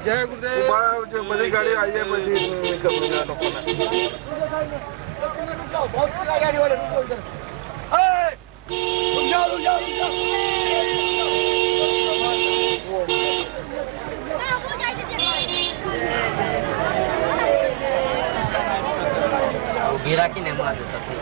જય ગુરુદેવ બધી ગાડી આવીએ પછી ઉભી રાખીને એમાં સાથે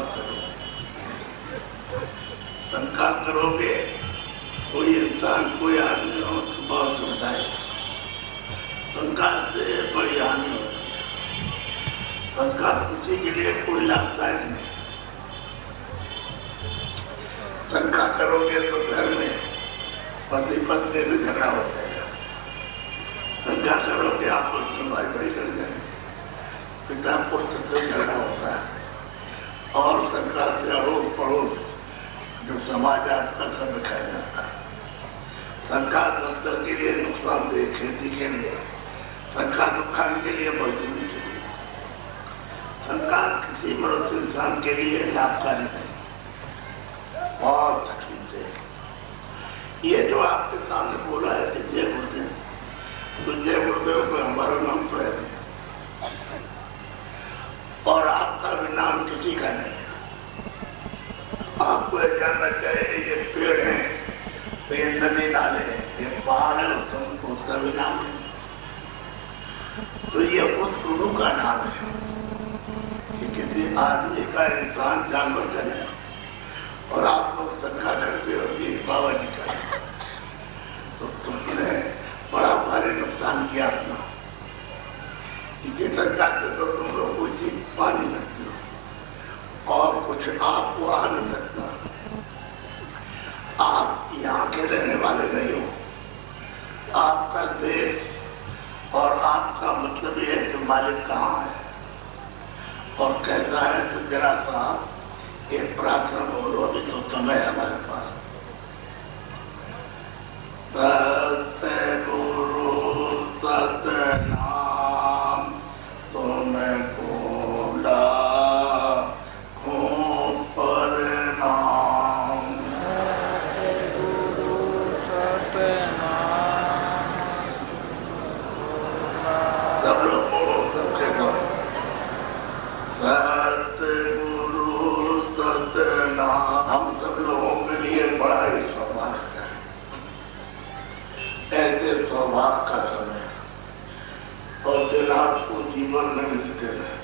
मत करो। शंका करोगे कोई इंसान कोई आदमी हो तो बहुत होता है, शंका से बड़ी हानि होती है। शंका किसी के लिए कोई लाभदायक नहीं। शंका करोगे तो घर में पति पत्नी में झगड़ा हो जाएगा। शंका करोगे आपस में भाई भाई कर जाएंगे, पिता पुत्र से झगड़ा होता है। और शंका से अड़ोस पड़ोस जो समाज आपका सब खा जाता है। शंका दस्तर के लिए नुकसानदेह, खेती के लिए शंका नुकसान के लिए, मजदूरी के लिए शंका किसी मनुष्य इंसान के लिए लाभकारी नहीं, बहुत तकलीफ है। ये जो आपके सामने बोला है कि जय गुरुदेव, तो जय गुरुदेव को हमारा नाम तो है और आपका भी नाम किसी का नहीं। आपको ये जानना चाहिए ये पेड़ है, ये नदी नाले हैं, ये पहाड़ है, उसका भी नाम है। तो ये उस गुरु का नाम है कि किसी आदमी का, इंसान, जानवर का नहीं। और आप लोग शंका करते हो कि बाबा जी का, तो तुमने बड़ा भारी नुकसान किया अपना। इसी शंका से तो तुम लोग कोई चीज पा नहीं सकते हो और कुछ आपको आ नहीं सकता। आप यहाँ के रहने वाले नहीं हो। आपका देश और आपका मतलब ये है कि मालिक कहाँ है और कैसा है। तो जरा सा एक प्रार्थना बोलो, अभी तो समय है हमारे पास। सतगुरु सतनाम तुम्हें बोला खूब प्रणाम। सब लोग बोलो, सबसे करो सतगुरु सतनाम। हम सब लोगों के लिए बड़ा ही सौभाग्य है, ऐसे सौभाग्य का समय और दिन आपको जीवन में मिलते रहे।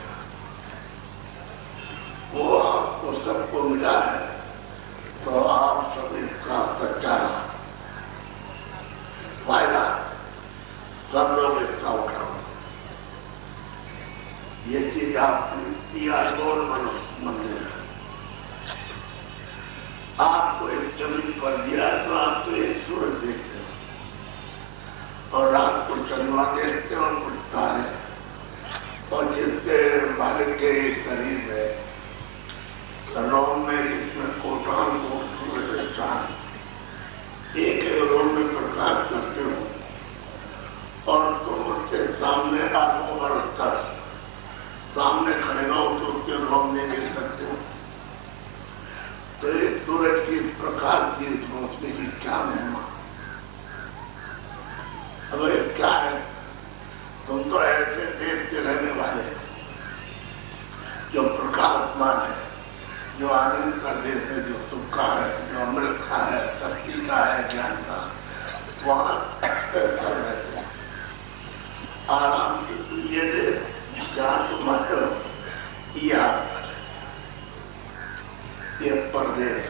वो आपको सबको मिला है तो आप सब इसका सच्चा फायदा सब लोग इसका उठाओ। ये चीज आपकी अनमोल मंदिर है, आपको इस जमीन पर दिया तो आप तो एक सूरज देखते हो और रात को चंद्रमा देखते हो और कुछ तारे, और जिसके मालिक के शरीर में रोम में जिसमें कोटान कोट सूरज चांद एक रोम में प्रकाश करते हो और तुम उसके सामने आंखों पर तक सामने खड़े रहो तो उसके रोम नहीं देख सकते हो। तो इस सूरज की प्रकाश की रोशनी की क्या महिमा। अब ये क्या है, तुम तो ऐसे देश के रहने वाले जो प्रकाशमान है, जो आनंद का देश है, जो सुख का है, जो अमृत का है, शक्ति का है, ज्ञान का, वहां सब रहते हैं आराम से। ये देश जहाँ तुम्हारे ये परदेश,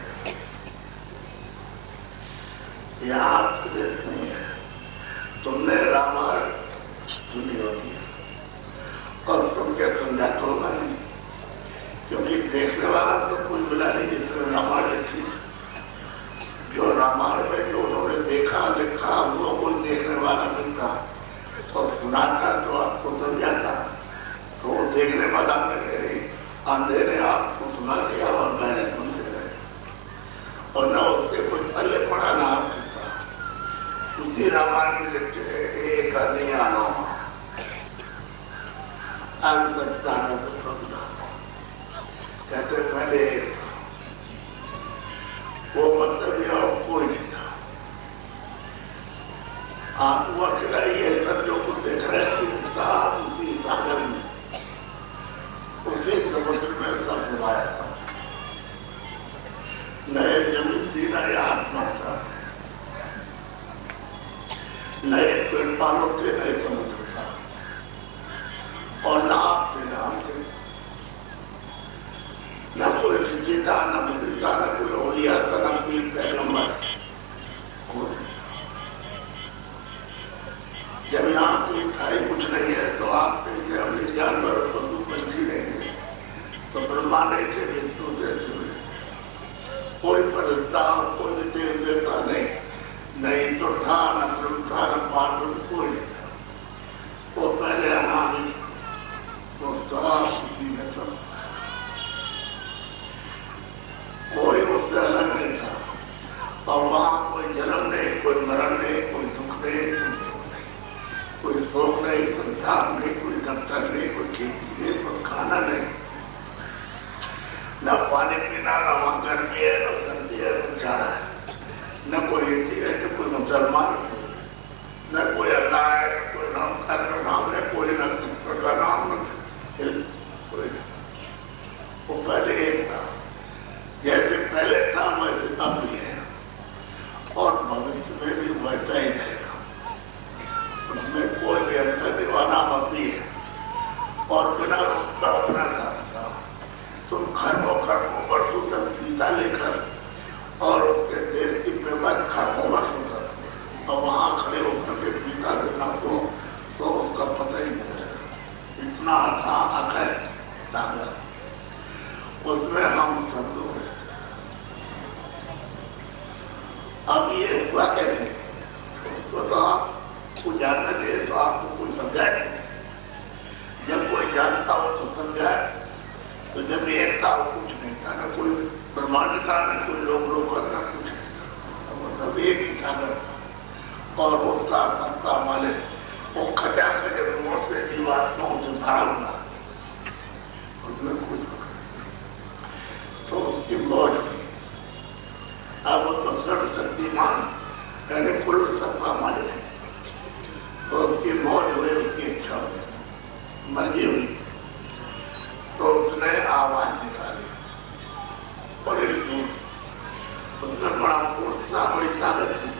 यहाँ प्रदेश नहीं है। तुमने रामायण सुनी होगी और सुन के समझा तो होगा नहीं, क्योंकि देखने वाला तो कोई मिला नहीं जिसने रामायण लिखी। जो रामायण में जो उन्होंने देखा लिखा वो कोई देखने वाला मिलता और सुनाता तो आपको समझाता। तो वो देखने वाला मेरे अंधेरे आपको सुना दिया और मैंने तुमसे रहे और न उसके कुछ पहले पढ़ा ना आपका। उसी रामायण में लिखते एक अनियानो कहते पहले वो मतलब यह कोई नहीं था। आप वो अकेला ये सब जो कुछ देख रहे थे उसी सागर में, उसी समुद्र में सब डुबाया था। नए जमीन थी, नए आत्मा था, नए पेड़ पालों के, नए समुद्र था और ना आप थे, ना हम थे, न कोई تھا نہ مصری تھا نہ کوئی اولیاء تھا نہ کوئی پیغمبر. جب یہاں کوئی تھائی کچھ نہیں ہے تو آپ کہیں اپنے جانور پشو پنچھی نہیں ہے تو برہما نہیں تھے وشنو تھے کوئی فرشتہ کوئی دیو دیوتا نہیں تو تھا نہ برہم تھا نہ پاندو کوئی نہیں تھا. وہ پہلے انامی مستحاسی میں تھا کوئی اس سے الگ نہیں تھا اور وہاں کوئی جنم نہیں کوئی مرن نہیں کوئی دکھ نہیں کوئی سوکھ نہیں کوئی دھام نہیں کوئی دفتر نہیں کوئی کھیتی نہیں کوئی کھانا نہیں نہ پانی پینا نہ وہاں گرمی ہے نہ سردی ہے نہ جاڑا ہے نہ کوئی ایسی ہے کہ کوئی مسلمان نہ کوئی اللہ ہے نہ کوئی نام کا نام ہے کوئی نہ کس کا نام نہ کوئی وہ پہلے ایک تھا جیسے پہلے تھا ویسے اب بھی ہے اور بھوشیہ میں بھی ویسا ہی رہے گا. اس میں کوئی بھی اندر دیوانہ مبنی ہے اور بنا اس کا اپنا تھا تم خرموں برسوں تک پیتا لے کر اور اس کے دیر کی پیمائش خرموں برسوں تک اور وہاں کھڑے ہو کر کے پیتا دینا تو اس کا پتہ ہی نہیں ہے. اتنا تھا ہے طاقت اس میں ہم سب لوگ ہیں. اب یہ ہوا کیسے اس کو تو آپ کو جاننا چاہیے تو آپ کو کوئی سمجھائے نہیں. جب کوئی جانتا ہو تو سمجھائے تو جب ایک تھا وہ کچھ نہیں تھا نہ کوئی برہمانڈ تھا نہ کوئی لوگ کا تھا کچھ نہیں تھا مطلب ایک ہی تھا اور اس کا سب کا مالک وہ کھٹا کے جب موت سے جیواتماؤں سے بھرا ہوا اس میں کچھ تو اس کی موج ہوئی. اب وہ تو سر شکتیمان یعنی کل سب کا مالک ہے تو اس کی موج ہوئی اس کی اچھا ہوئی مرضی ہوئی تو اس نے آواز نکالی بڑی دور اس میں بڑا پورتا بڑی طاقت تھی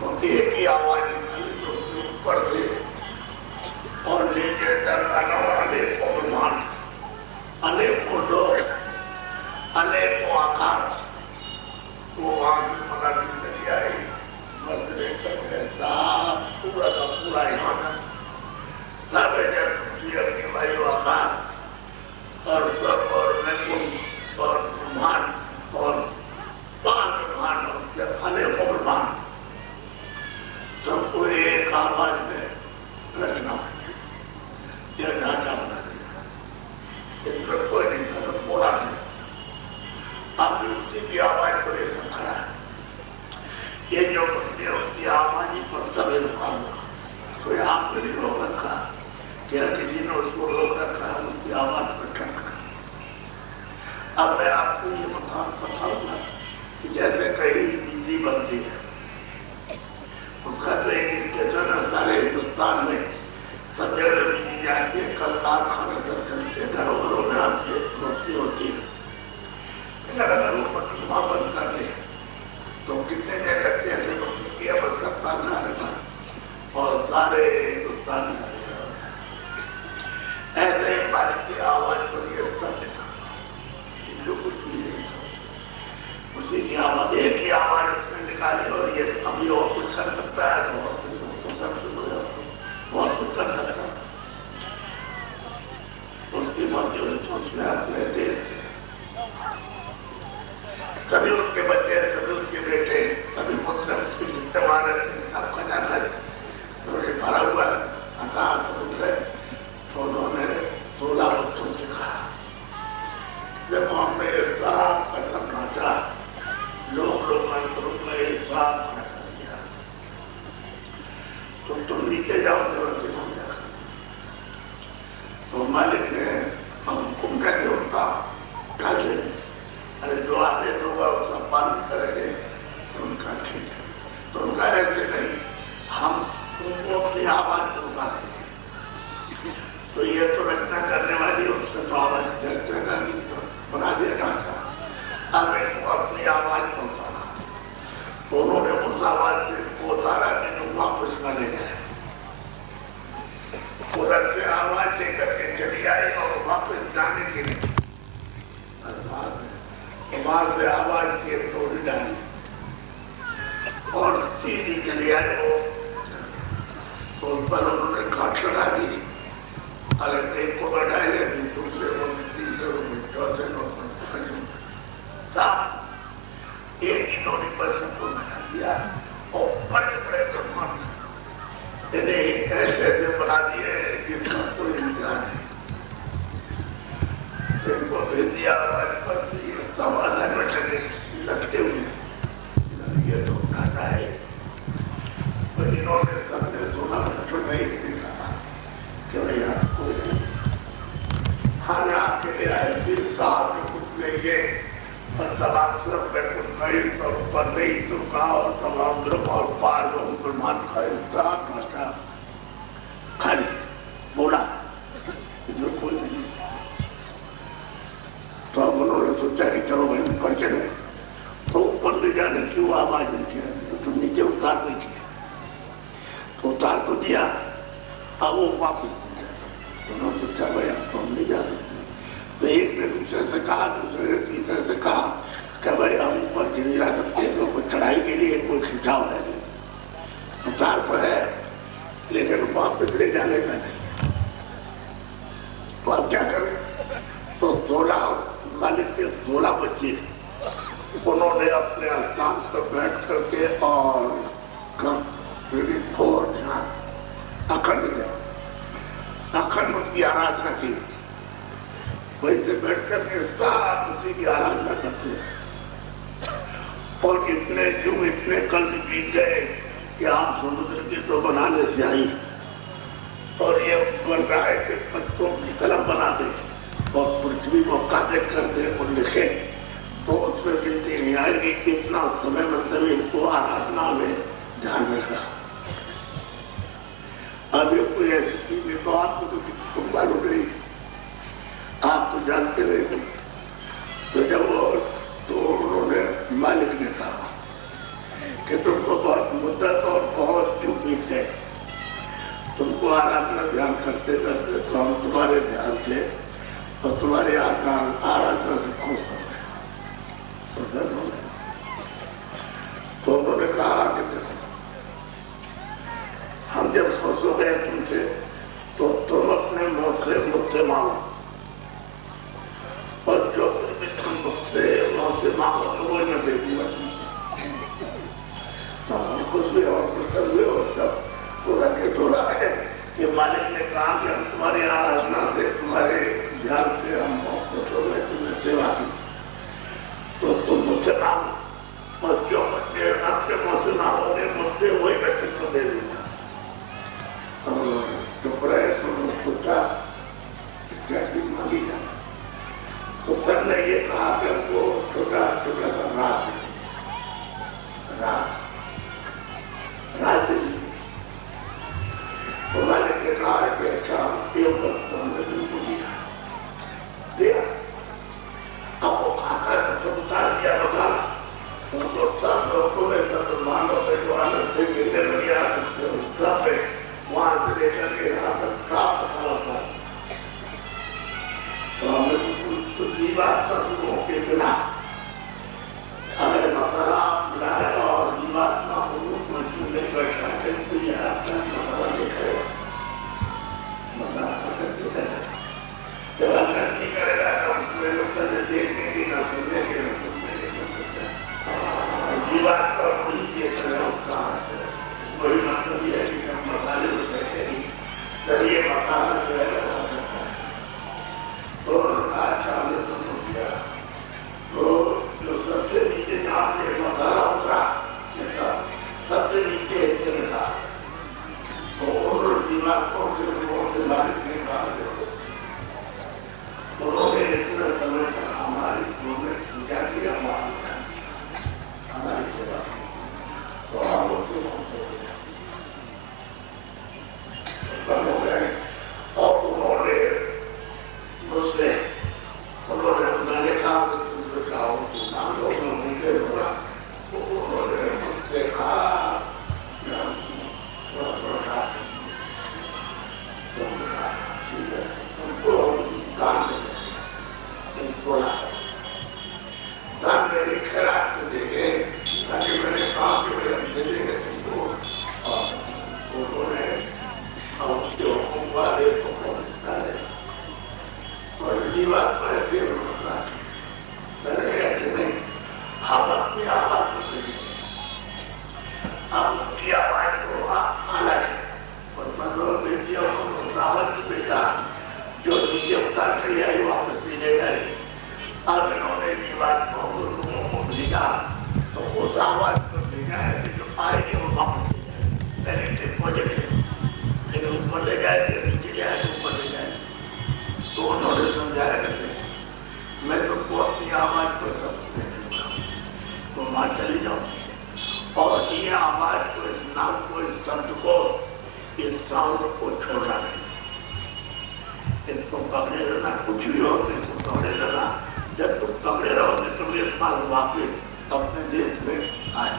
تو ایک ہی آواز نکالی تو اس نے اوپر سے اور نیچے تک انیکوں برہمان انیکوں لوگ انیکوں آکار وہ وہاں سے پتا نہیں چلی آئی مسئلے کر ایسا پورا کا پورا یہاں کا سب اپنی بھائی آکار اور سب اور نکم اور برہمان اور پانچ برہمان اور انیکوں برہمان سب کو ایک آواز میں رچنا یہ ڈھانچہ بنا دیا اس میں کوئی نہیں تھا بولا نہیں. اب بھی اسی کی آواز پر یہ سب کھڑا ہے. یہ جو بندے اس کی آواز ہی پر سب رکھا ہوا کوئی آپ کو نہیں روک رکھا کیا کسی نے اس کو روک رکھا ہے اس کی آواز پر کیا رکھا. اب میں آپ کو یہ بتاؤں گا کہ جیسے کہیں بجلی بنتی ہے اس کا تو ایک اسٹیشن ہے سارے ہندوستان میں سب جگہ بجلی جاتی ہے کل کارخانے سرکل سے گھروں میں آتی ہے روشنی ہوتی ہے. اگر وہاں بند کر دیں تو کتنے جگہ سے ایسے کیا بند کرتا ہے اور سارے ہندوستان ایسے ہی بارش کی آواز پر یہ سب دیکھا جو کچھ بھی نہیں تھا اسی کی آواز ایک ہی آواز اس نے نکالی اور یہ ابھی اور کچھ کر سکتا ہے تو سب سے بہت کچھ کر سکتا ہے. اس کی مرضی ہوئی تو اس میں اپنے دیش سبھی اس کے بچے سبھی اس کے بیٹے سبھی مسلم اس کی جتنے مانے سب کا جانا ہے تو یہ بھرا ہوا ہے ہزار سب ہے تو انہوں نے 16 بچوں سے کہا جب ہم نے ساتھ قسم ناچا لوگ منتروں میں ساتھ کر دیا تو تم نیچے جاؤ ہم جا تو مالک نے ہم حکم کر کے ان کا ڈال دیں ارے جو آدمی ہوگا اس کا پالن کریں گے تو ان کا ٹھیک ہے. تو ان کا ایسے نہیں ہم ان کو اپنی آواز روکا دیں گے تو یہ تو رچنا کرنے والی اس سے تو آواز رچنا کرنی بنا دیا ڈھانچہ اب ان کو اپنی آواز پہنچانا تو انہوں نے اس آواز سے وہ سارا دن واپس نہ لے جائے وہاں سے آواز کے توڑ ڈالی اور سیدھی چلی آئے وہ تو اس پر انہوں نے کھاٹ لگا دی. اگر ایک کو بڑھائے گا دوسرے کو تیسرے کو چوتھے کو ایک چنوری پر سب کو بنا دیا اور بڑے بڑے برہمن انہیں ایسے ایسے بنا دیے کہ سب کو امتحان ہے. ان کو بھیج دیا پر سب آدھا بیٹھے لٹکے ہوئے یہ تو کھاتا ہے. پر انہوں نے سب نے سونا بچوں نہیں دکھا کہ بھائی آپ کو کھانا کے لیے آئے پھر صاحب میں کچھ نہیں گئے اور تمام صرف میں کچھ نہیں تو اوپر نہیں چکا اور تمام درم اور پار میں مسلمان کھائے ساتھ بچا کھالی بولا جو کوئی نہیں. تو اب انہوں نے سوچا کہ چلو بھائی اوپر چلے تو اوپر لے جانے کی وہ آواز نہیں کیا تو تم نیچے اتار نہیں کیا تو اتار تو دیا. اب وہ واپس انہوں نے سوچا بھائی اب تو ہم نہیں جا سکتے. تو ایک نے دوسرے سے کہا دوسرے نے تیسرے سے کہا کہ بھائی ہم اوپر نہیں جا سکتے تو کوئی چڑھائی کے لیے کوئی کھنچاؤ ہے اتار تو ہے لیکن واپس لے جانے کا نہیں. تو اب کیا کریں. تو 16 مالک کے 16 بچے انہوں نے اپنے آستان پر بیٹھ کر کے اور اکھنڈ گیا اکھنڈ ان کی آرادھنا کی. وہیں سے بیٹھ کر کے ساتھ اسی کی آرادھنا کرتے ہیں اور اتنے قلب بیت گئے کہ آپ سمندر کی تو بنانے سے آئی اور یہ بن رہا ہے کہ پتوں کی قلم بنا دے اور پرتھوی کو کاٹے کر دے اور لکھے تو اس میں گنتی نہیں آئے گی کہ اتنا سمے مطلب ان کو آرادھنا میں دھیان رکھا. اب یہ کوئی ایسی چیز ہے تو آپ کو تو کچھ معلوم نہیں آپ تو جانتے رہے. تو جب وہ تو انہوں نے مالک نے کہا کہ تم کو بہت مدت اور بہت کیوں بیت گئے تم کو آرادھنا دھیان کرتے کرتے تو ہم تمہارے دھیان سے اور تمہارے آرادھنا سے خوش ہو گئے. تو انہوں نے کہا کہ ہم جب خوش ہو گئے تم سے تو تم اپنے منہ سے مجھ سے مانگو اور جو بھی تم مجھ سے مانگو تو وہ میں دے دوں گا. خوش ہوئے اور خوش ہوئے اور سب تھوڑا کہ تھوڑا ہے کہ مالک نے کہا کہ ہم تمہاری آرادھنا سے تمہارے دھیان سے ہم بہت خوش ہو گئے تمہیں سیوا کی تو تم مجھ سے مانگو اور جو بچے آپ سے مجھ سے مانگو گے مجھ سے وہی بچے کو دے دوں گا. چپ رہے تو سوچا کیا چیز مانگی جائے. تو سر نے یہ کہا کہ ہم کو چھوٹا چھوٹا سا راج تو مالک نے کہا کہ اچھا ایک وقت ہم نے دن کو دیا اب وہ کھا کر سب اتار دیا بتا تو سب لوگوں نے سب مانو پہ جو آنند سے ملنے لگے آ سکتے سب پہ وہاں سے لے کر کے یہاں تک صاف پکڑا تھا. تو ہمیں جیوات لوگوں کے بنا ہمیں مسئلہ بلائے اور جیوات کا حروف میں کیوں نہیں بیٹھا ہے تو یہ آپ کا مسئلہ دیکھے مسئلہ پکڑتے ہیں. جب اللہ نہیں کرے گا تو ہم کوئی لوگ سے دیکھنے کی نہ سننے کی نہ سننے کی نہ سننے جیوات کا کوئی دیکھ رہے ہو کہاں ہے کوئی مطلب یہ ہے کہ ہم مسالے ہو سکتے ہیں تب یہ مسالہ جو ہے ہو سکتا ہے. تو اچھا ہم نے سن دیا تو अब इन्होंने इस बात को लोगों को भेजा तो उस आवाज को भेजा है कि जो आएंगे वो वापस ले जाए पहले से पॉजिटिव लेकिन ऊपर ले जाए नीचे जाए तो ऊपर ले जाए तो उन्होंने समझाया करते मैं तुमको अपनी आवाज को सब तुम वहां चली जाओ और ये आवाज को इस नाम को इस शब्द को इस साउंड को छोड़ना नहीं इसको पकड़े रहना कुछ भी हो इसको पकड़े रहना जब तुम पकड़े रहोगे तो मेरे पास वापिस अपने देश में आया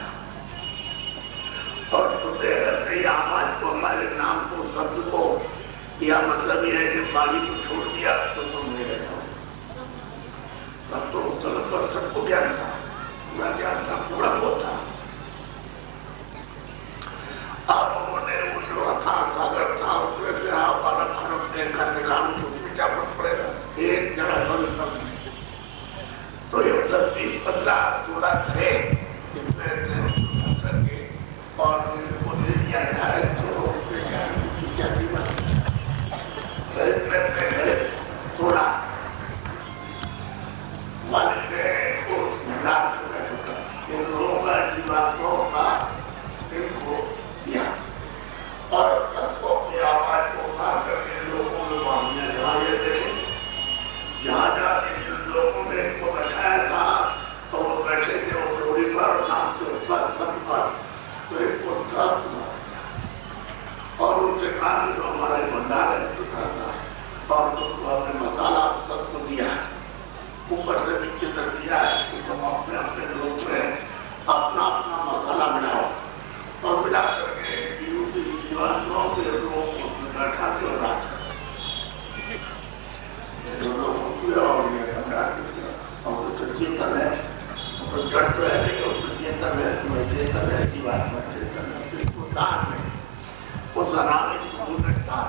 और तुमने अगर कई आवाज को हमारे नाम को शब्द को या मतलब ये है कि बाली को छोड़ दिया तो तुम मेरे जाओ तब तो उस समय पर सबको ज्ञान था पूरा ज्ञान था पूरा वो था अब उन्होंने उछला था सागर था उसमें से हमारा भारत ने करने का क्या फर्क पड़ेगा एक जगह पर तो ये 10-15 जोड़ा थे जिसमें करके और उनको दे दिया जाए तो उसमें क्या कीमत थोड़ा मालिक ने इन लोगों का जीवात्माओं का इनको दिया और सबको अपनी आवाज को उठा करके लोगों में मांगने जहाँ जहाँ जिन लोगों ने इनको बैठाया था तो वो बैठे थे वो डोरी पर नाम के ऊपर छत पर तो इनको सब और उनसे कहा कि जो हमारा भंडार है चुका था और तुमको अपने मसाला सबको दिया ऊपर से नीचे तक दिया है कि तुम अपने अपने लोग में अपना अपना मसाला मिलाओ और मिला करके जीवात्माओं के लोगों को बैठा के और राज और चेतन है जड़ तो है लेकिन चेतन है चेतन है जीवात्मा चेतन है दान में वो सराहने की दान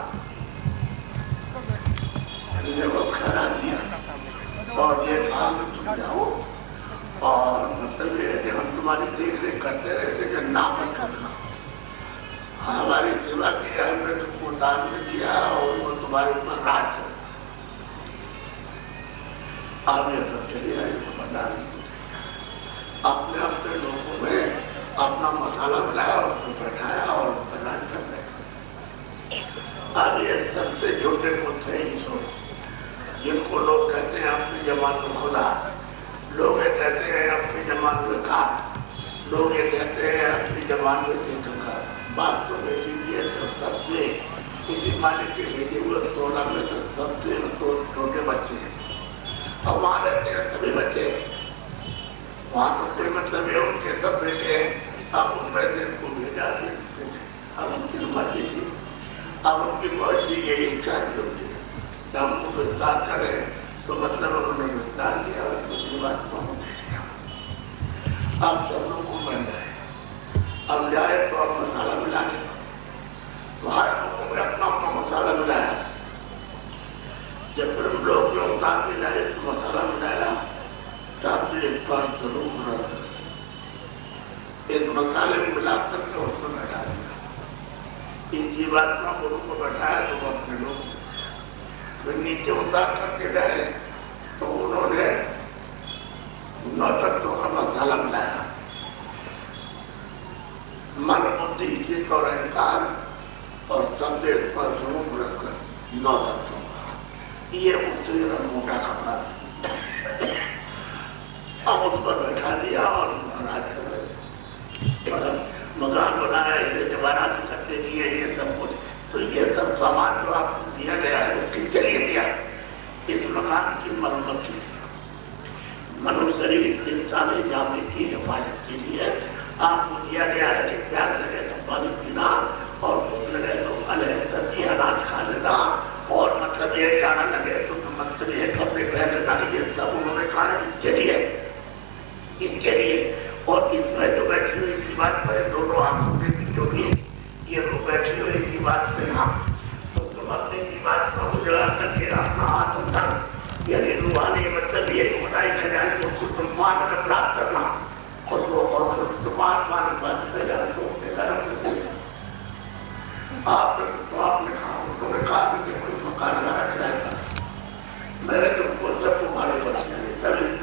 वो खरा दिया और ये काम जाओ और मतलब ये कि हम तुम्हारी देख रेख करते रहते कि नाम मत करना हमारी सेवा की हमने तुमको दान में दिया और वो तुम्हारे ऊपर राज कर आप ये सब चलिए आए तो भंडार अपने अपने लोगों में अपना मसाला बनाया और उसको बैठाया और बना कर रहे अब ये सबसे छोटे मुद्दे ही सोच जिनको लोग कहते हैं अपनी जमान में खुदा लोग ये कहते हैं अपनी जमान में काट लोग ये कहते हैं अपनी जमान में चुका बात तो बेटी है तो सबसे किसी मालिक के भेजे हुए 16 में तो सबसे छोटे बच्चे हैं और वहाँ रहते हैं सभी बच्चे वहाँ तो कोई मतलब है उनके सब बेटे अब उनमें से इनको भेजा अब उनकी मर्जी थी अब उनकी मर्जी यही इच्छा थी उनकी जब हमको विस्तार करें तो मतलब उन्होंने विस्तार किया और दूसरी बात को अब सब लोग को बन गए अब जाए तो अब मसाला मिलाने तो हर लोगों में अपना अपना मसाला मिलाया जब फिर हम लोग साथ मिलाए तो मसाला मिलाया तब एक बार जरूर रख एक मसाले में मिला करके उसको बैठा दिया इन जीवात्मा गुरु को बैठाया तो अपने लोग फिर नीचे उतार करके गए तो उन्होंने 9 तत्वों का मसाला मिलाया मन बुद्धि चित्त और अहंकार और संदेश पर जरूर रखकर 9 तत्वों का ये उससे मोटा कपड़ा अब उस पर बैठा दिया और महाराज कर रहे मकान बनाया इसे जवानात करते दिए ये सब कुछ तो ये सब सामान जो आपको दिया गया है उसके जरिए दिया इस मकान की मरम्मत की मनुष्य शरीर इंसानी जाने की हिफाजत के लिए आपको दिया गया है कि प्यार लगे तो पानी पीना और भूख लगे तो फल है सब्जी अनाज खा लेना और मतलब ये जाना लगे तो मतलब ये कपड़े पहन लेना ये सब उन्होंने कहा इसके लिए और इसमें जो बैठी हुई इसी बात पर दोनों आंखों के बीचों की ये लोग बैठी हुई इसी बात पे हम तो तुम अपने की बात को जगा करके अपना हाथ अंदर यानी रूहानी मतलब ये खुदाई खजाने को खुद सम्मान में प्राप्त करना और वो और तुम्हारे बात से जाने को आपने कहा उन्होंने कहा कि कोई मकान लगा मेरे तुमको सब तुम्हारे बच्चे सभी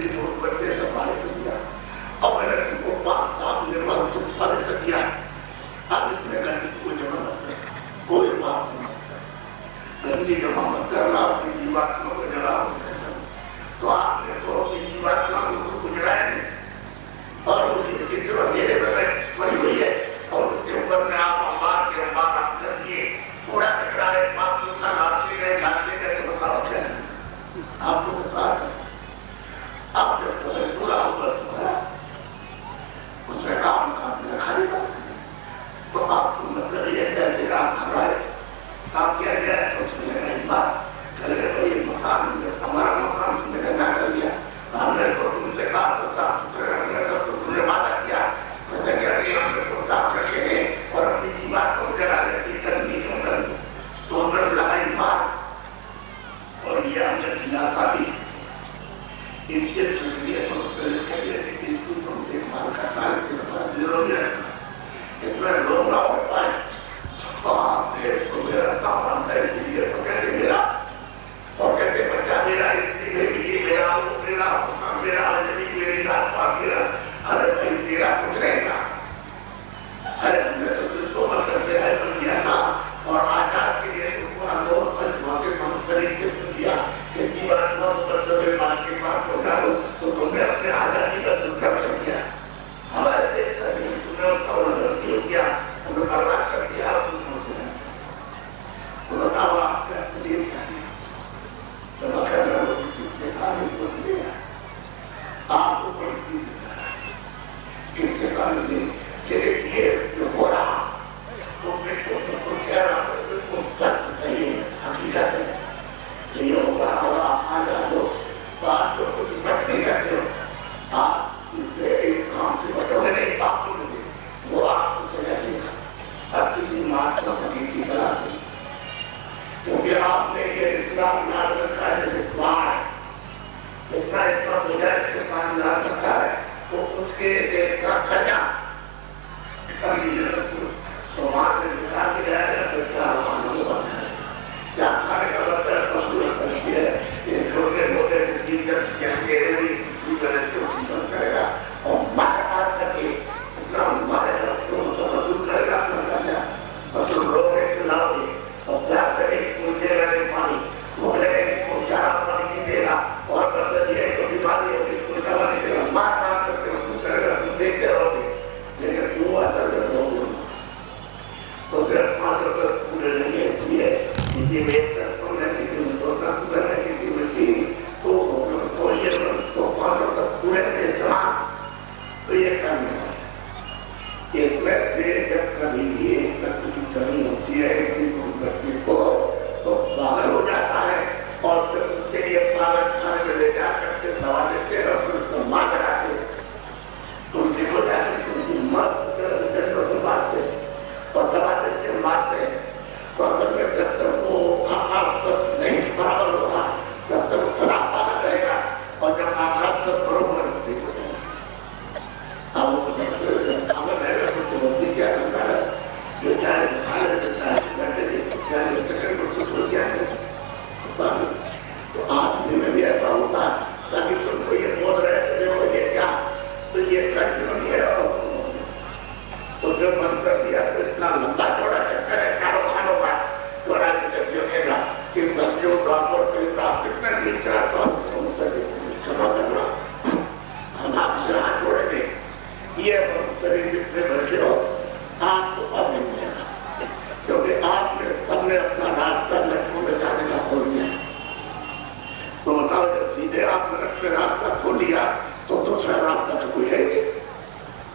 दूसरा रास्ता तो कोई है नहीं,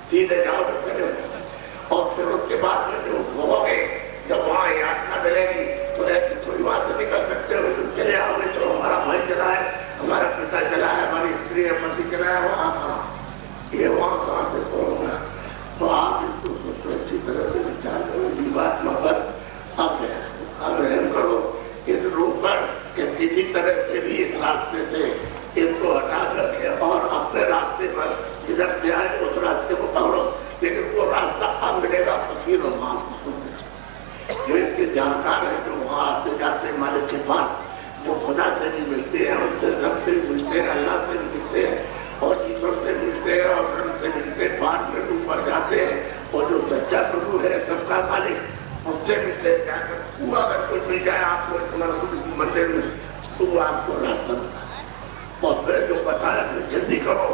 सीधे जाओ तो चले। और फिर उसके बाद में जो होगे, जब वहाँ यातना मिलेगी तो ऐसी थोड़ी वहां से निकल सकते हो। तुम चले आओगे तो हमारा भाई चला है, हमारा पिता चला है, हमारी स्त्री है, पति चला है, वहाँ कहाँ, ये वहाँ कहाँ से होगा। तो आप इसको अच्छी तरह से विचार करो, जीवात्मा पर अब रहम करो इस रूप पर कि किसी तरह से भी इस रास्ते से इसको हटा करके और अपने रास्ते पर जिधर से आए उस रास्ते को पकड़ो। लेकिन वो रास्ता अब मिलेगा फकीर और महान जो इसके जानकार है, जो वहाँ आते जाते मालिक के पास, जो खुदा से भी मिलते हैं, उससे रब से भी मिलते हैं, अल्लाह से भी मिलते हैं और ईश्वर से मिलते हैं और रब से मिलते हैं, पांच मिनट ऊपर जाते हैं और जो सच्चा प्रभु है, सबका मालिक, उससे मिलते हैं। जाकर वो अगर कोई मिल जाए आपको इस मंदिर में तो वो आपको रास्ता बताए और फिर जो बताया फिर जल्दी करो।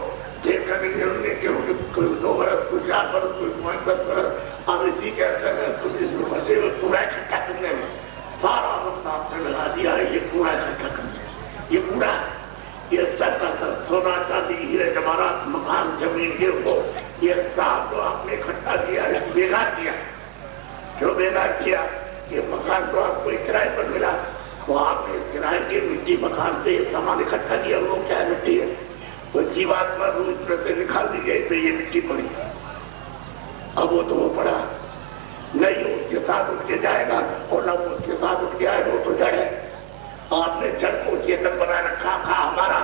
देर करने की जरूरत नहीं, क्योंकि कोई 2 बरस, कोई 4 बरस, कोई 10 बरस अब इसी के अंदर फंसे हुए कूड़ा इकट्ठा करने में सारा वक्त आपने लगा दिया है। ये कूड़ा इकट्ठा करने, ये कूड़ा, ये सब का सब सोना चांदी हीरे जवाहरात मकान जमीन ये हो, ये सब तो आपने इकट्ठा किया है, बेकार किया। जो बेकार किया, ये मकान तो आपको किराए पर मिला, तो आपने किराए की मिट्टी मकान से सामान इकट्ठा किया, वो क्या मिट्टी है, तो जीवात्मा रूप से निकाल दी गई तो ये मिट्टी पड़ी। अब वो तो वो पड़ा नहीं, उसके साथ उठ के जाएगा और न उसके साथ उठ के आएगा, वो तो जड़ है। आपने जड़ को चेतन बना रखा था हमारा,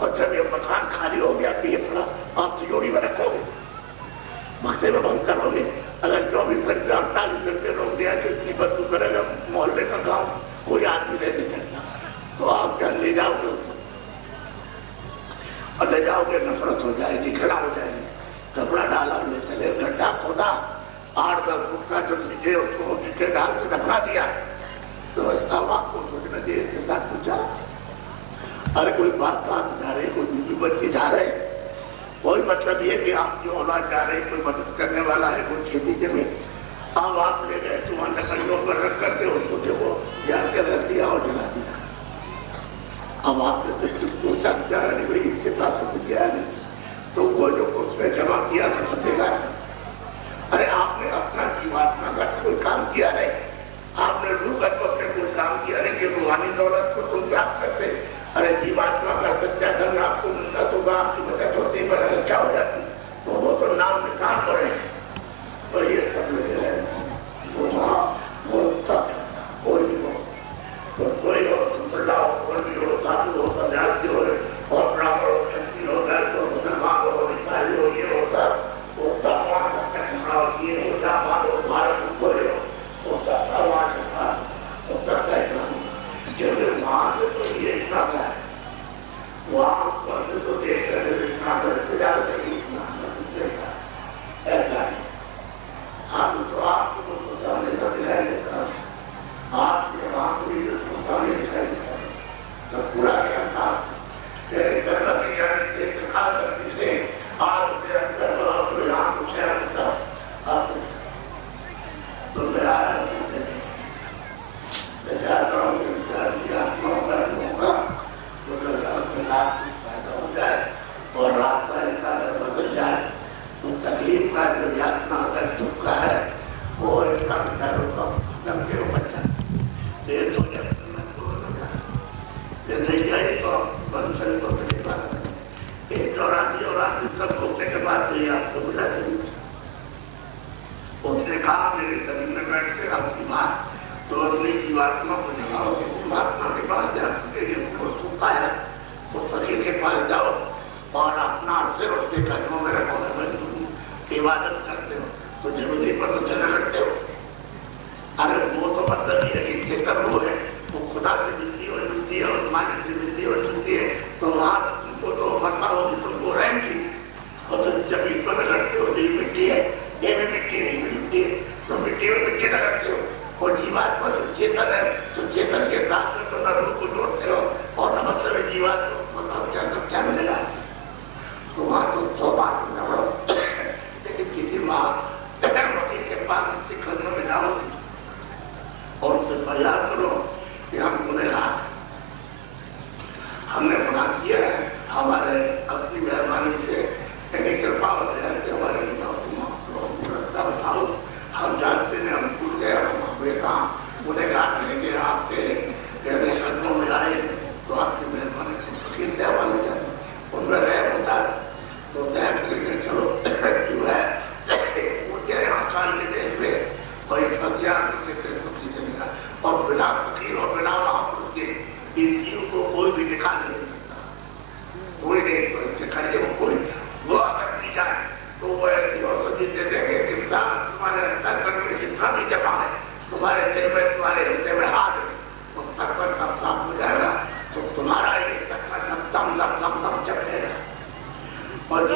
और जब ये मकान खाली हो गया तो ये पड़ा, आप तिजोरी में रखोगे, बक्से में बंद करोगे। अगर 24 घंटे 48 घंटे रोक दिया तो इतनी बदबू करेगा मोहल्ले का गाँव, कोई आदमी नहीं सकता। तो आप क्या ले जाओगे और ले जाओगे, नफरत हो जाएगी, खड़ा हो जाएगी। कपड़ा डाला, ले चले, गड्ढा खोदा, 8-10 फुट का जो नीचे, उसको नीचे डाल के दफना दिया। तो अब आपको सोचना चाहिए इसके साथ पूछा, अरे कोई बात जा रहे, कोई बीवी बच्चे जा रहे, कोई मतलब ये कि आप जो औलाद जा रहे, कोई मदद करने वाला है, कोई खेती जमीन, अब आप ले गए, तुम्हारे लकड़ियों पर रख करके उसको देखो जान के रख दिया और जला दिया। अब आपने तो सोचा विचारा नहीं, भाई इसके पास तो गया नहीं, तो वो जो उसने जमा किया था देगा। अरे आपने अपना जीवात्मा का कोई काम किया नहीं, आपने रूहगत से कोई काम किया नहीं कि रूहानी दौलत को तुम प्राप्त करते। अरे जीवात्मा का सच्चा धन आपको मिलता तो आपकी बचत होती, पर अच्छा हो जाती, तो वो तो नाम निशान पड़े। तो ये सब लगे हैं, वो कोई हो, लाओ, कोई भी हो, साधु हो, सन्यासी हो, और ब्राह्मण हो, क्षत्रिय हो, दलित हो, मुसलमान हो, ईसाई हो, ये होता, वो सामान ये हो, सामान हो, भारत को हो, वो सामान था, वो करता है वहां से तो ये इतना है, वहां पर तो देख कर इतना ऐसा है। हम तो आपको सामने तो दिखाई देता, आपके वहां को भी सामने दिखाई देता, तो पूरा क्या था तेरे करना खा करती से आप यहाँ कुछ है आप तो मैं आया और रास्ता बदल जाए तो तकलीफ का जो यातना अगर दुख का है वो इसका विचारों का नमके ऊपर जाए नहीं जाए तो बंसल को एक और आदमी सब होने के बाद तो ये आपको बुला देंगे। उसने कहा मेरे जमीन में बैठ के आपकी बात तो अपनी जीवात्मा को जगाओगे, जीवात्मा के पास जाके उसको पाया तो फकीर के पास जाओ और अपना सिर उसके कदमों में रखो, इबादत करते हो तो जमीनी पर तो चलने लगते हो। अरे वो तो मतलब ये है कि चेतन वो है, वो खुदा से मिलती है और मालिक से मिलती है तो वहां तुमको तो मरना होगी, तुमको रहेंगी और तुम जमीन पर लगते हो, ये मिट्टी है, ये भी मिट्टी है, ये भी मिट्टी है, तो मिट्टी में मिट्टी लगाते हो। और जीवात्मा जो चेतन है तो चेतन के साथ में तो नरम को जोड़ते हो और नमस्ते में जीवात्मा मतलब क्या मिलेगा, तो वहां तो 100 बात न हो। लेकिन किसी माँ के पास उसके खत्म में जाओ और उससे प्रयास करो कि हम गुनहगार, हमने गुनाह किया है, हमारे अपनी मेहरबानी से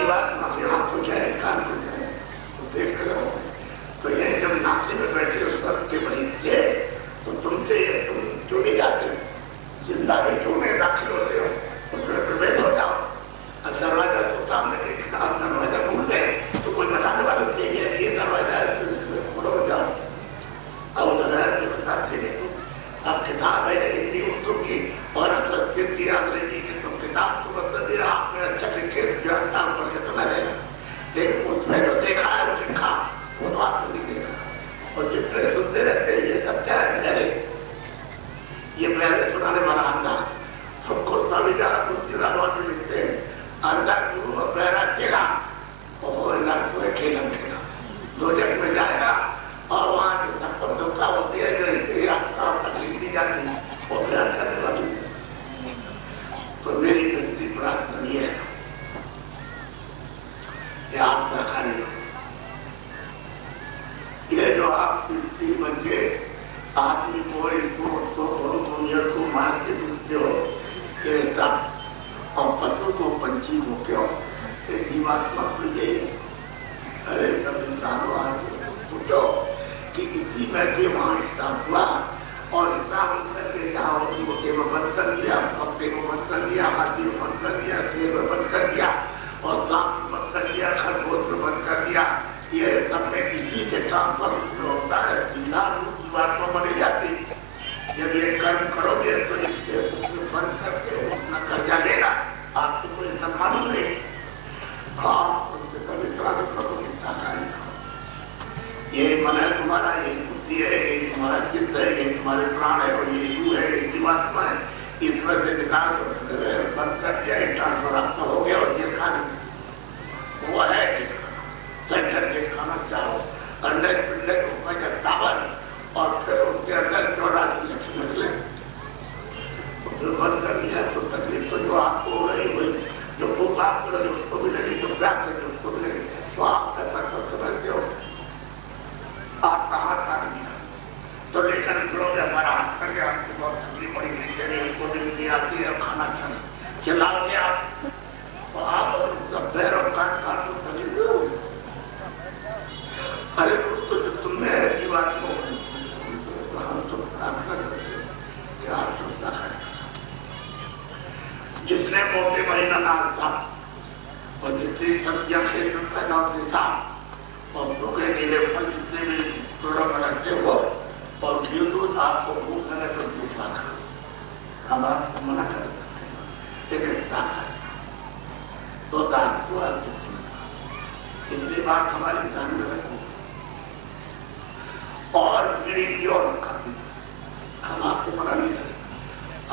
जीवात्मा की आंख हो जाए, कान हो जाए, तो देख रहे हो। तो ये जब नाते में बैठे उस वक्त के मरीज थे, तो तुमसे ये तुम चुने जाते हो, जिंदा भी चुने दाखिल होते हो, उसमें प्रवेश हो जाओ। अब दरवाजा तो सामने देखा, अब दरवाजा भूल गए, तो कोई बताने वाला चाहिए ये दरवाजा खोलो जाओ। अब बताते नहीं, अब किताब है हिंदी उर्दू की और संस्कृत की अंग्रेजी की, तो किताब तो मतलब दिया आपने अच्छा लिखे ज्ञान पढ़ के चला जाएगा, लेकिन उसमें जो देखा है वो लिखा वो तो आपको नहीं देखा। और जितने सुनते रहते हैं ये सब क्या है, मेरे ये मेरे सुनाने वाला अंधा सबको सविधा दूसरा बात लिखते हैं, अंधा गुरु और बहरा चेला और वो इलाज पूरे खेलम खेला दो जग में जाएगा और वहाँ जो सबको दुखा होती है जो रास्ता तकलीफ दी जाती है वो प्रयास करने वाली। तो मेरी व्यक्ति प्रार्थना ये है कि आपका कार्य ये जो आप व्यक्ति बन के आदमी को इसको दुनिया को मार के दूसरे हो ये सब और पशु को पंछी को क्यों एक जीवात्मा को ये अरे सब इंसानों आज पूछो कि इसी में से वहाँ हिसाब हुआ और हिसाब करके जहाँ उसके में बंद कर दिया, पक्के को बंद कर दिया, हाथी को बंद कर दिया, शेर में बंद कर दिया और सांप को बंद कर दिया, खरगोश में बंद कर दिया। ये सब में इसी से काम पर होता है, सीधा रूप जीवात्मा बनी जाती। जब ये कर्म करोगे तो इससे बंद करके अपना कर्जा लेना आपको कोई सम्मान नहीं। हाँ उनसे कभी स्वागत करो हिंसाकारी ये मन है तुम्हारा, ये बुद्धि है, ये तुम्हारा चित्त है, ये तुम्हारे प्राण है और ये यू है, ये जीवात्मा है। ईश्वर से निकाल बंद कर दिया, ट्रांसफर आपका हो गया और ये खाने वो है सेंटर के खाना चाहो अंडे पिंडे रुपए का टावर और फिर उसके अंदर 84 लक्ष्य निकले जो बंद कर दिया तो तकलीफ तो जो आपको हो रही हुई जो भूख आपको लगी उसको भी लगी, जो प्यास लगी उसको भी लगी, तो आप ऐसा कर समझते हो आप कहाँ खा दिया तो लेकर निकलोगे हमारा हाथ करके आपको बहुत तकलीफ पड़ी है, हमको भी आती है खाना अच्छा खिलाओगे आप तो आप सब पैर और काट काट तो तकलीफ अरे तो जब तुमने ऐसी बात को हम तो प्रार्थना करते क्या सोचता है जिसने मोटे महीना नाम था और जितनी सब्जियां खेत में पैदा होती था और सूखे नीले फल जितने भी थोड़ा बनाते हो और घी दूध आपको भूख लगे तो दूध ना खा हम आपको मना कर सकते हैं लेकिन तो दान हुआ इतनी बात हमारी ध्यान में रखो और गरीबी और हम आपको मना नहीं करते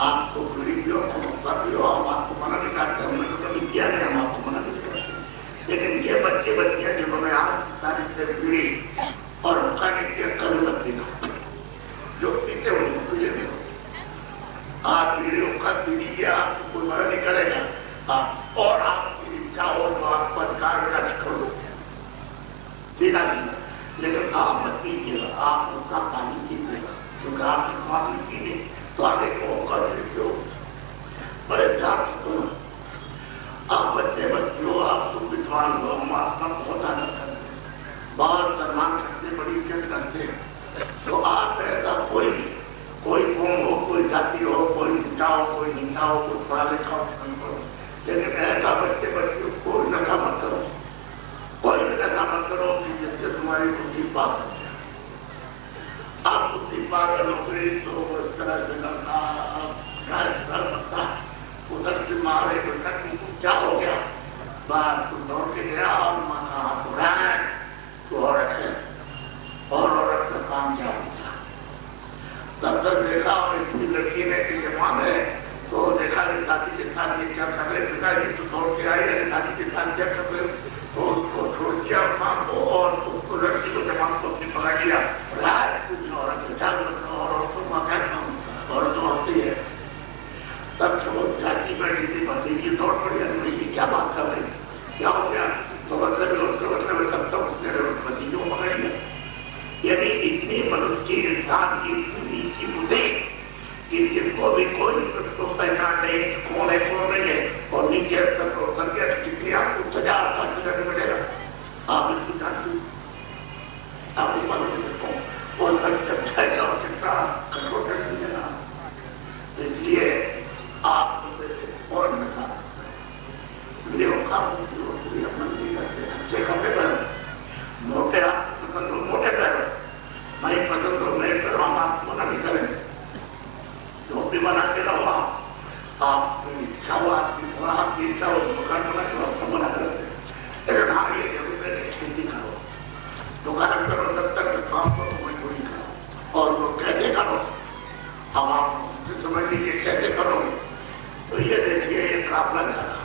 आपको गरीबी और हम आपको मना नहीं करते हमने तो कभी किया नहीं हम आपको मना नहीं करते लेकिन ये बच्चे बच्चे जिन्होंने आज तारीख से पीढ़ी और उनका नित्य कभी मत पीना जो पीते हो उनको ये नहीं आप पीढ़ियों का पीढ़ी के आपको कोई मना नहीं करेगा आप और आप चाहो तो आप पदकार कर दो सीधा सीधा लेकिन आप मत पीजिएगा आप उसका पानी पीजिएगा क्योंकि आपने पानी पीने तो आगे को कर लेते हो बड़े ध्यान से करो आप बच्चे बच्चों आप तुम विद्वान हो हम आपका बहुत आदर करते हैं बहुत सम्मान करते बड़ी इज्जत करते हैं तो आप ऐसा कोई कौम हो कोई जाति हो कोई ऊंचा हो कोई नीचा हो कोई पढ़ा लिखा हो लेकिन ऐसा बच्चे बच्चों को नशा मत करो कोई भी नशा मत करो कि जिससे तुम्हारी बुद्धि पागल हो जाए आप बुद्धि पागल हो गई तो इस तरह से करना कर सकता उधर से मारे तो तक क्या हो गया बात तुम दौड़ के गया और माँ का हाथ उड़ाया तो औरत है और औरत का काम क्या होता तब तक देखा और इसकी लड़की ने कि जवान है तो देखा दादी के साथ ये क्या कर रहे पिताजी तो दौड़ के आए दादी के साथ क्या कर रहे तो उसको छोड़ दिया काम को और उसको लड़की को जवान को अपनी पकड़ लिया कुछ औरत और उसको और तो होती है तब जब वो जाति बैठी थी भतीजी दौड़ पड़ी क्या बात कर रही क्या हो गया तो मतलब तब तक उसने भतीजी को पकड़ेंगे यदि इतनी मनुष्य इंसान की नीची बुद्धि कि जिनको भी कोई उसको पहचान नहीं कौन है कौन नहीं है और नीचे तक करके कितनी आपको कुछ 1000 रुपये मिले मिलेगा। आप इसकी जानती आप इस मालूम को और सब छाएगा और कितना कंट्रोल कर दीजिएगा। इसलिए आप और नशा अच्छे कपड़े पहनो, मोटे मोटे पहनो, मैं पसंद तो मैं करो, आप मना नहीं करें, जो भी मना के रहो आपकी इच्छा हो, आपकी इच्छा हो दुकान बना के सब मना करते, लेकिन हाँ ये जरूर है खेती करो, दुकान करो तब तक काम करो, कोई चोरी करो और वो कैसे करो। अब आप समझ लीजिए कैसे करोगे, तो ये देखिए ये काफला जा रहा,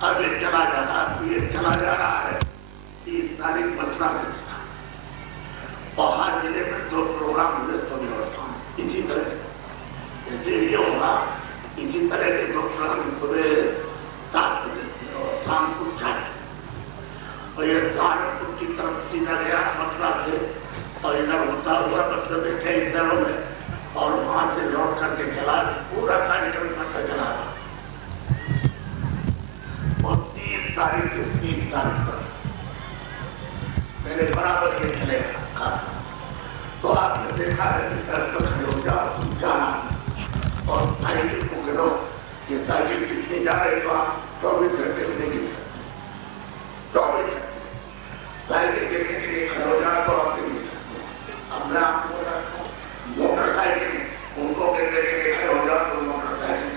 अब ये चला जा रहा, तो ये चला जा रहा है 30 तारीख 15 और हर जिले में 2 प्रोग्राम हुए सब व्यवस्था इसी तरह जैसे ये होगा, इसी तरह के 2 प्रोग्राम सुबह 7 बजे और शाम को 4 और ये सहारनपुर की तरफ सीधा गया मथुरा से और इधर होता हुआ मतलब कई शहरों में और वहां से लौट करके चला, पूरा कार्यक्रम करता चला और 30 तारीख से 30 तारीख तक मेरे बराबर ये चलेगा। तो आपने देखा है कि सड़क पर खड़े हो जाना और साइकिल को गिरो, ये साइकिल कितनी जा रही तो आप 24 घंटे में नहीं गिर सकते, 24 घंटे साइकिल गिरने के लिए खड़े हो जाना तो आप नहीं गिर सकते। अब मैं आपको बताता हूँ मोटरसाइकिल उनको गिरने के लिए खड़े हो जाओ तो मोटरसाइकिल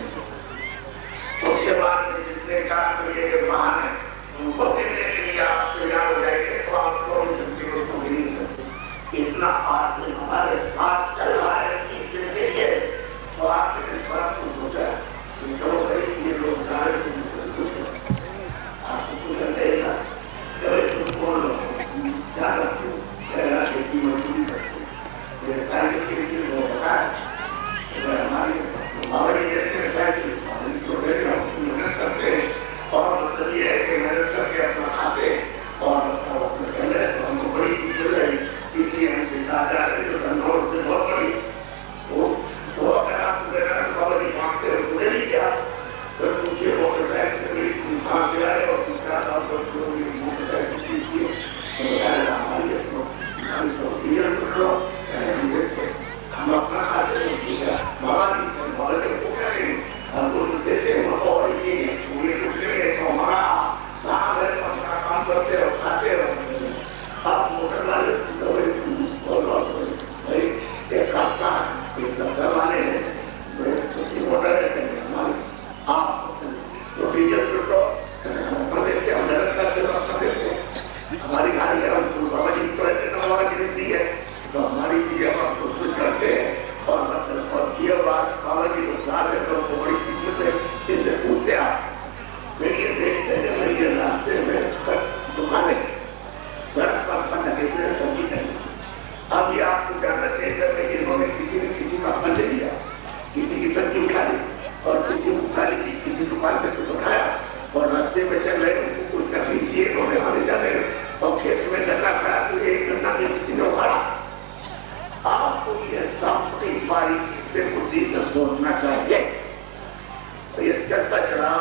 उसके बाद जितने कार ये वाहन है उनको गिरने के लिए आप तैयार हो जाएंगे तो आप 24 घंटे उसको गिर नहीं सकते। इतना आदमी हमारे साथ चल रहा है सीखने के लिए तो आपने इस बात को सोचा कि चलो भाई ये लोग आपको कुछ देगा तुमको ज्यादा खेती मजदूरी करते हमारी करते और मतलब ये है कि मेहनत करके अपना खाते और हमको बड़ी चल रही इसलिए हमसे साझा जो धंधों से बहुत बड़ी वो अगर आप बड़ी मांगते हो पूरे नहीं किया तो मुझे मोटरसाइकिल आए और दूसरा हम अपना खाते बाबा जी को करें हमको देते हैं और ये पूरे तो हमारा काम है, अपना काम करते रहो खाते रहो। आप मोटर वाले एक रास्ता एक दफ्तर वाले छोटी मोटर है हमारी, आप तो डीजल पेट्रोल देते हम मेहनत करते हमारी गाड़ी है हम बाबा जी बाबा जी मिलती है तो हमारी चीजें हम कुछ करते हैं और मतलब और ये बात बाबा जी को साथ है तो बड़ी चीज से इनसे पूछते आप देखिए देखते हैं मेरी रास्ते में दुकानें सड़क पर बंद सब्जी नहीं। अब ये आपको जानना चाहिए कि इन्होंने किसी ने किसी का फल ले लिया, किसी की सब्जी उठा ली और किसी को उठा ली, किसी दुकान पे से उठाया और रास्ते में चल रहे उनको कोई तकलीफ दिए उन्होंने आने जाने और खेत में गन्ना खड़ा तो एक गन्ना भी किसी ने उखाड़ा। आपको ये सब एक बारीकी से बुद्धि से सोचना चाहिए तो ये चलता चला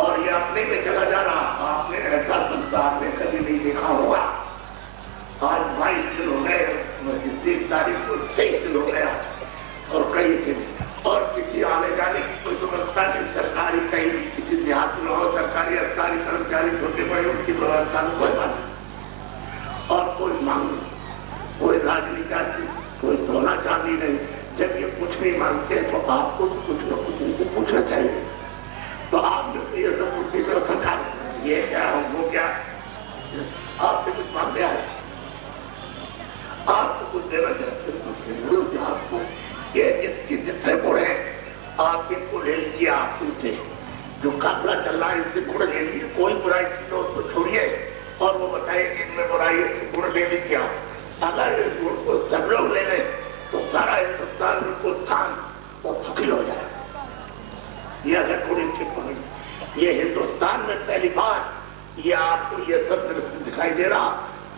और ये अपने में चला जा रहा, आपने ऐसा संसार में कभी नहीं देखा होगा। आज 22 दिन हो गए, 30 तारीख को 23 दिन हो गया और कहीं से और किसी आने जाने की कोई व्यवस्था नहीं, सरकारी कहीं किसी देहात में हो सरकारी अधिकारी कर्मचारी छोटे बड़े उनकी व्यवस्था में कोई बात नहीं और कोई मांग नहीं, कोई राजनीति कोई सोना चांदी नहीं। जब ये कुछ नहीं मांगते तो आपको कुछ न कुछ उनको पूछना चाहिए। तो आपने ये सब कुछ सरकार ये क्या हो वो क्या आपसे कुछ मांगते हैं, आपको कुछ देना चाहते आपको ये जिसकी जितने गुण है आप इनको ले लीजिए। आप उनसे जो काफला चल रहा है इनसे गुण ले लीजिए, कोई बुराई चीज हो तो छोड़िए और वो बताइए कि इनमें बुराई है गुण ले लीजिए आप। अगर इस गुण को सब लोग ले लें तो सारा हिंदुस्तान में को स्थान वो फकीर हो जाए। ये अगर गुण इनके पकड़, ये हिंदुस्तान में पहली बार ये आपको ये सब दिखाई दे रहा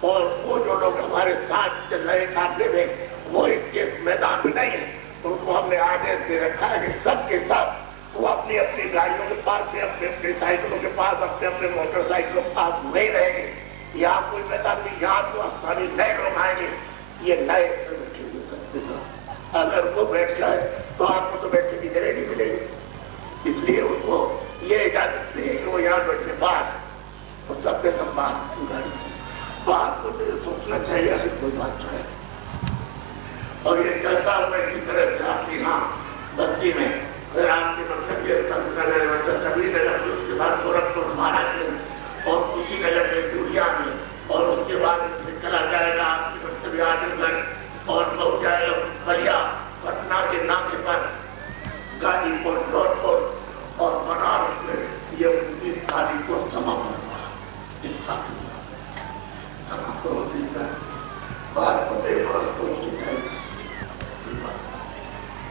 और वो जो लोग हमारे साथ चल रहे काफले में वो इनके मैदान में नहीं है, उनको हमने आगे से रखा है कि सबके सब वो अपनी अपनी गाड़ियों के पास से, अपने अपने साइकिलों के पास, अपने अपने मोटरसाइकिलों के पास नहीं रहेंगे। यहाँ कोई मैदान में, यहाँ तो स्थानीय नए लोग आएंगे, ये नए बैठे हुए सकते हैं। अगर वो बैठ जाए तो आपको तो बैठने की जगह नहीं मिलेगी। इसलिए उनको ये इजाजत नहीं है कि वो यहाँ बैठने बाद और सबके सब बात को तो सोचना चाहिए अभी कोई बात तो है। और ये चलता हुआ इसी तरह से आपकी यहाँ बस्ती में फिर आपके मतलब ये सभी नगर, उसके बाद गोरखपुर महाराज में और उसी नगर में चूड़िया में और उसके बाद चला जाएगा आपकी मतलब आजमगढ़ और लोग जाएगा बलिया, पटना के नाके पर गाजीपुर, जौनपुर और बनारस में ये 29 तारीख को समापन हुआ। इसका समापन होती है बात पते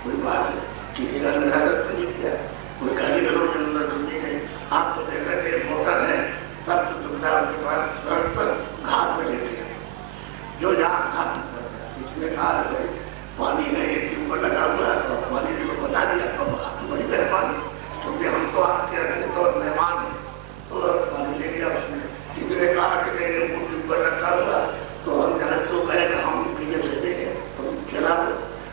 कोई बात है, किसी का निरादत नहीं किया, कोई कारीगरों की जरूरत नहीं। आपको देखा कि मोटर है, सब सुविधा उसके बाद सड़क पर घाट में लेते हैं, जो जहाँ घाट इसमें कहा है पानी है, ट्यूबवेल लगा हुआ है, तो पानी भी को बता दिया तो आपको बड़ी मेहरबानी, क्योंकि हम तो आपके अतिथि और मेहमान हैं, तो पानी ले लिया उसने। किसी ने कहा कि नहीं वो ट्यूबवेल रखा हुआ तो हम जहाँ तो गए हम पीछे से देंगे तो चला दो,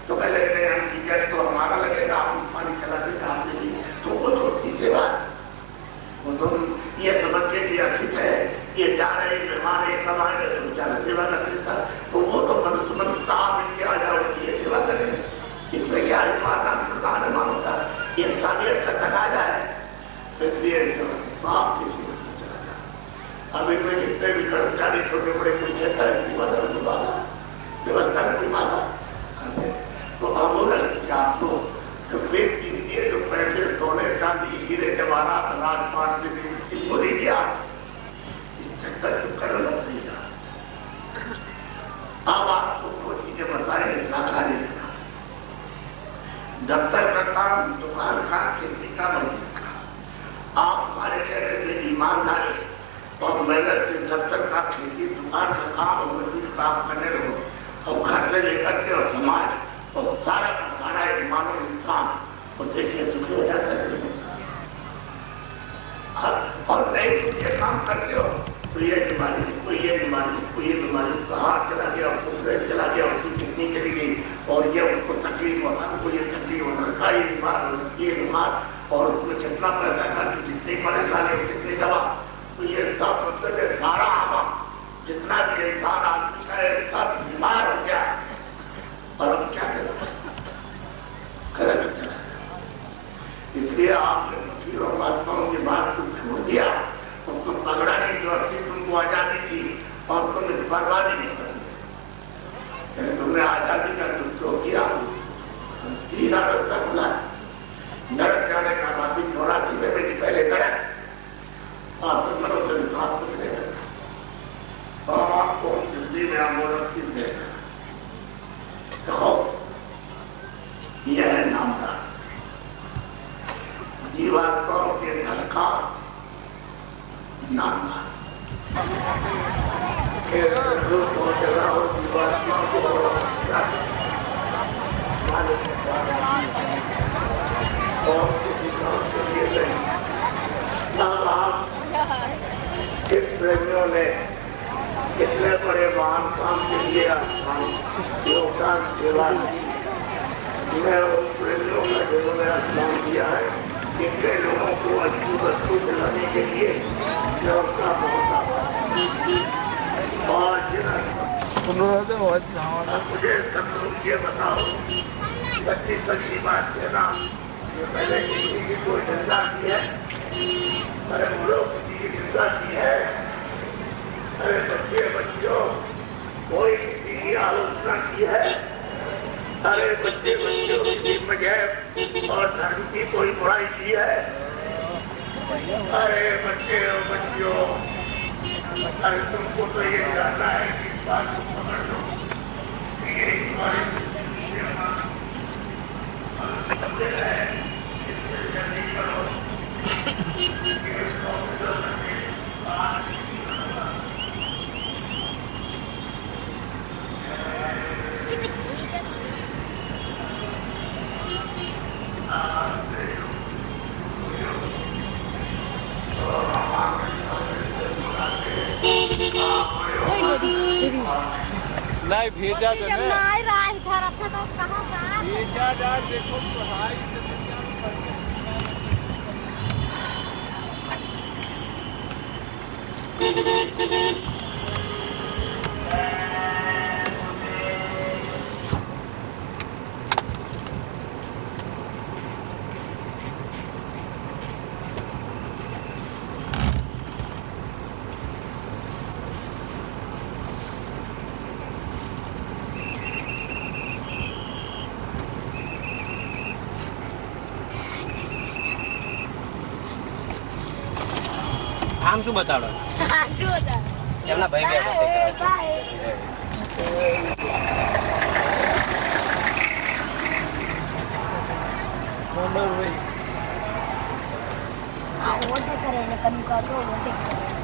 तो पहले नहीं हम पीछे तो हमारा लगेगा, हम पानी चला देंगे आपके लिए, तो वो तो पीछे बात वो तो ये समझ के कि अतिथि है, ये जा रहे मेहमान ये सब आए तो बेचारा सेवा कर देता, तो वो तो मनुष्य आप इनके आ जाओ ये सेवा करेंगे। इसमें क्या आदान प्रदान है मानव का, इंसानियत का तकाजा है, इसलिए बाप की अब इनमें जितने भी कर्मचारी छोटे बड़े कुछ कहता है व्यवस्था में कोई बाधा तो अब हो रहा है आपको जो फेक कीजिए, जो पैसे सोने चांदी हीरे जवाहरात राजपाट से इनको दीजिए आप चक्कर करना लगती है। अब आपको दो चीजें बताए जानकारी देना, दफ्तर का काम, दुकान का, खेती का, मंदिर का। आप हमारे कहने से ईमानदारी और मेहनत से दफ्तर का, खेती, दुकान का काम और मजदूर काम करने लगो और घर से लेकर के और समाज और सारा का सारा एक मानव इंसान और देखिए सुखी हो जाता है। और नहीं ये काम करते हो तो ये बीमारी, कोई ये बीमारी, कोई ये बीमारी, उसका हाथ चला गया, उसको चला गया, उसकी किडनी चली गई और ये उनको तकलीफ होता, उनको ये तकलीफ होता, ये बीमार, ये बीमार और उसमें कितना पैसा खर्च, जितनी परेशानी, कितनी दवा, तो ये सब मतलब ये सारा आवा जितना भी इंसान आदमी है सब बीमार हो गया और हम क्या करें? इसलिए आपने फकीर और महात्माओं की बात को छोड़ दिया, तुमको पकड़ा नहीं जो अस्सी तुमको आजादी थी और तुम इस बर्बादी नहीं कर, तुमने आजादी का दुरुपयोग किया। 3 अगस्त तक बुला नरक जाने का बाकी 84 में भी पहले करे आपको मनुष्य विश्वास कुछ नहीं है और आपको जिंदगी में आमोदन की दे यह है नामदार जीवात्माओं के घर का नामदार और किसी काम के लिए इस प्रेमियों ने कितने बड़े महान काम के लिए योगदान सेवा मैं उन प्रेमियों का जिन्होंने काम किया है, इतने लोगों को अच्छी वस्तु दिलाने के लिए व्यवस्था बहुत और मुझे सब लोग ये बताओ सच्ची सच्ची बात कहना, पहले किसी की कोई निंदा की है? अरे लोग किसी की निंदा की है? अरे बच्चे बच्चियों कोई किसी की आलोचना की है? अरे बच्चे बच्चियों किसी मजहब और धर्म की कोई बुराई की है? अरे बच्चे और बच्चियों अरे तुमको तो ये जानना है कि इस बात को पकड़ लो ये हमारे भाई भेजा जब जने ना ही रहा इधर अच्छा तो कहाँ जा भेजा जा देखो भाई આમ શું બતાડો आजू होता એમના ભાઈ બેઠો बाय नंबर भाई वोटे करे ने कम का तो वोटे करे